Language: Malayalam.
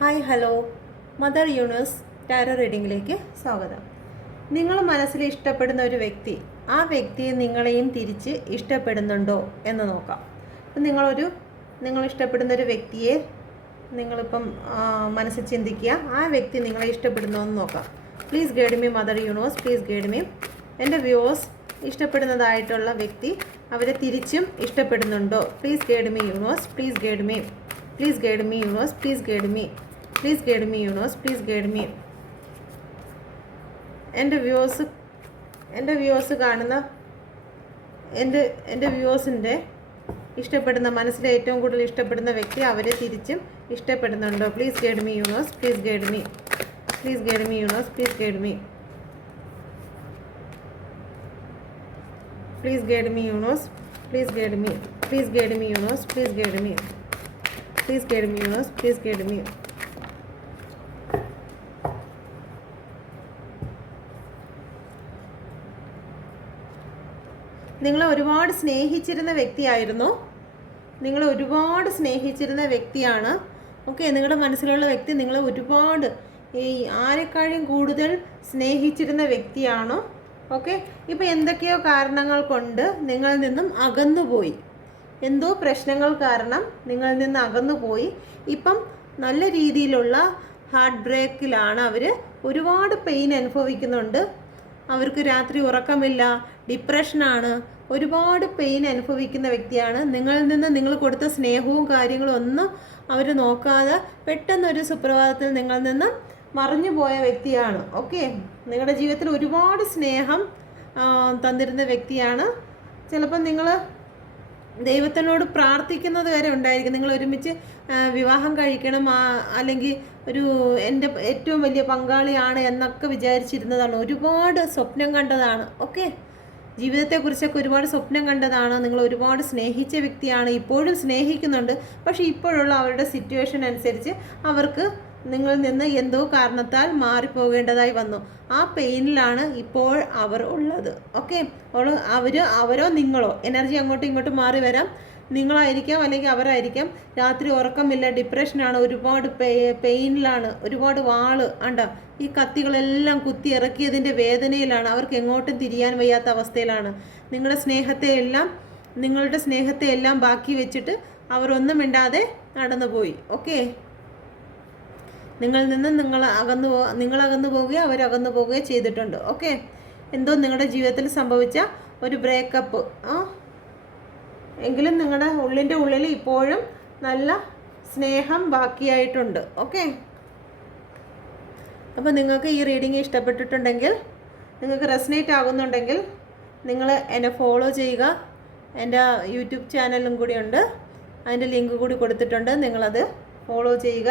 Hi hello. Mother universe tarot റീഡിങ്ങിലേക്ക് സ്വാഗതം. നിങ്ങൾ മനസ്സിൽ ഇഷ്ടപ്പെടുന്ന ഒരു വ്യക്തി ആ വ്യക്തിയെ നിങ്ങളെയും തിരിച്ച് ഇഷ്ടപ്പെടുന്നുണ്ടോ എന്ന് നോക്കാം. അപ്പം നിങ്ങളൊരു നിങ്ങൾ ഇഷ്ടപ്പെടുന്ന ഒരു വ്യക്തിയെ നിങ്ങളിപ്പം മനസ്സിൽ ചിന്തിക്കുക ആ വ്യക്തി നിങ്ങളെ ഇഷ്ടപ്പെടുന്നോ എന്ന് നോക്കാം. Please guide me mother universe please guide me എന്റെ വ്യൂവേഴ്സ് ഇഷ്ടപ്പെടുന്നതായിട്ടുള്ള വ്യക്തി അവരെ തിരിച്ചും ഇഷ്ടപ്പെടുന്നുണ്ടോ? Please guide me universe please guide me please guide me universe please guide me please guide me universe please guide me എന്റെ വ്യൂവേഴ്സ് എന്റെ വ്യൂവേഴ്സ് കാണുന്ന എന്റെ എന്റെ വ്യൂവേഴ്സിന്റെ ഇഷ്ടപ്പെടുന്ന മനസ്സിൽ ഏറ്റവും കൂടുതൽ ഇഷ്ടപ്പെടുന്ന വ്യക്തി അവരെ തിരിച്ചും ഇഷ്ടപ്പെടുന്നുണ്ടോ please guide me universe please guide me please guide me universe please guide me please guide me universe please guide me please guide me universe please guide me please guide me universe please guide me നിങ്ങളെ ഒരുപാട് സ്നേഹിച്ചിരുന്ന വ്യക്തിയായിരുന്നു. നിങ്ങളെ ഒരുപാട് സ്നേഹിച്ചിരുന്ന വ്യക്തിയാണ്. ഓക്കെ നിങ്ങളുടെ മനസ്സിലുള്ള വ്യക്തി നിങ്ങളെ ഒരുപാട് ഈ ആരെക്കാളും കൂടുതൽ സ്നേഹിച്ചിരുന്ന വ്യക്തിയാണ്. ഓക്കെ ഇപ്പം എന്തൊക്കെയോ കാരണങ്ങൾ കൊണ്ട് നിങ്ങളിൽ നിന്നും അകന്നുപോയി. എന്തോ പ്രശ്നങ്ങൾ കാരണം നിങ്ങളിൽ നിന്ന് അകന്നുപോയി. ഇപ്പം നല്ല രീതിയിലുള്ള ഹാർട്ട് ബ്രേക്കിലാണ് അവർ ഒരുപാട് പെയിൻ അനുഭവിക്കുന്നുണ്ട്. അവർക്ക് രാത്രി ഉറക്കമില്ല ഡിപ്രഷനാണ് ഒരുപാട് പെയിൻ അനുഭവിക്കുന്ന വ്യക്തിയാണ്. നിങ്ങളിൽ നിന്ന് നിങ്ങൾ കൊടുത്ത സ്നേഹവും കാര്യങ്ങളും ഒന്നും അവർ നോക്കാതെ പെട്ടെന്നൊരു സുപ്രഭാതത്തിൽ നിങ്ങളിൽ നിന്ന് മറിഞ്ഞു പോയ വ്യക്തിയാണ്. ഓക്കെ? നിങ്ങളുടെ ജീവിതത്തിൽ ഒരുപാട് സ്നേഹം തന്നിരുന്ന വ്യക്തിയാണ്. ചിലപ്പോൾ നിങ്ങൾ ദൈവത്തിനോട് പ്രാർത്ഥിക്കുന്നത് വരെ ഉണ്ടായിരിക്കും. നിങ്ങൾ ഒരുമിച്ച് വിവാഹം കഴിക്കണം അല്ലെങ്കിൽ ഒരു എന്റെ ഏറ്റവും വലിയ പങ്കാളിയാണ് എന്നൊക്കെ വിചാരിച്ചിരുന്നതാണ്. ഒരുപാട് സ്വപ്നം കണ്ടതാണ്. ഓക്കെ? ജീവിതത്തെക്കുറിച്ചൊക്കെ ഒരുപാട് സ്വപ്നം കണ്ടതാണ്. നിങ്ങൾ ഒരുപാട് സ്നേഹിച്ച വ്യക്തിയാണ്. ഇപ്പോഴും സ്നേഹിക്കുന്നുണ്ട്. പക്ഷേ ഇപ്പോഴുള്ള അവരുടെ സിറ്റുവേഷൻ അനുസരിച്ച് അവർക്ക് നിങ്ങളിൽ നിന്ന് എന്തോ കാരണത്താൽ മാറിപ്പോകേണ്ടതായി വന്നു. ആ പെയിനിലാണ് ഇപ്പോൾ അവർ ഉള്ളത്. ഓക്കെ അവർ അവരോ നിങ്ങളോ? എനർജി അങ്ങോട്ടും ഇങ്ങോട്ടും മാറി വരാം. നിങ്ങളായിരിക്കാം അല്ലെങ്കിൽ അവരായിരിക്കാം. രാത്രി ഉറക്കമില്ല ഡിപ്രഷനാണ് ഒരുപാട് പെയിനിലാണ് ഒരുപാട് വാൾ ആണ്ട ഈ കത്തികളെല്ലാം കുത്തി ഇറക്കിയതിന്റെ വേദനയിലാണ്. അവർക്ക് എങ്ങോട്ടും തിരിയാൻ വയ്യാത്ത അവസ്ഥയിലാണ്. നിങ്ങളുടെ സ്നേഹത്തെ എല്ലാം നിങ്ങളുടെ സ്നേഹത്തെ എല്ലാം ബാക്കി വെച്ചിട്ട് അവർ ഒന്നും മിണ്ടാതെ നടന്നുപോയി. ഓക്കെ. നിങ്ങളിൽ നിന്ന് നിങ്ങൾ അകന്നു പോ നിങ്ങൾ അകന്നു പോവുകയോ അവരകന്നു പോവുകയോ ചെയ്തിട്ടുണ്ട്. ഓക്കെ എന്തോ നിങ്ങളുടെ ജീവിതത്തിൽ സംഭവിച്ച ഒരു ബ്രേക്കപ്പ് ആ? എങ്കിലും നിങ്ങളുടെ ഉള്ളിന്റെ ഉള്ളിൽ ഇപ്പോഴും നല്ല സ്നേഹം ബാക്കിയായിട്ടുണ്ട്. ഓക്കെ അപ്പോൾ നിങ്ങൾക്ക് ഈ റീഡിങ് ഇഷ്ടപ്പെട്ടിട്ടുണ്ടെങ്കിൽ നിങ്ങൾക്ക് റെസനേറ്റ് ആകുന്നുണ്ടെങ്കിൽ നിങ്ങൾ എന്നെ ഫോളോ ചെയ്യുക. എന്റെ യൂട്യൂബ് ചാനലും കൂടിയുണ്ട് അതിന്റെ ലിങ്ക് കൂടി കൊടുത്തിട്ടുണ്ട്. നിങ്ങളത് ഫോളോ ചെയ്യുക.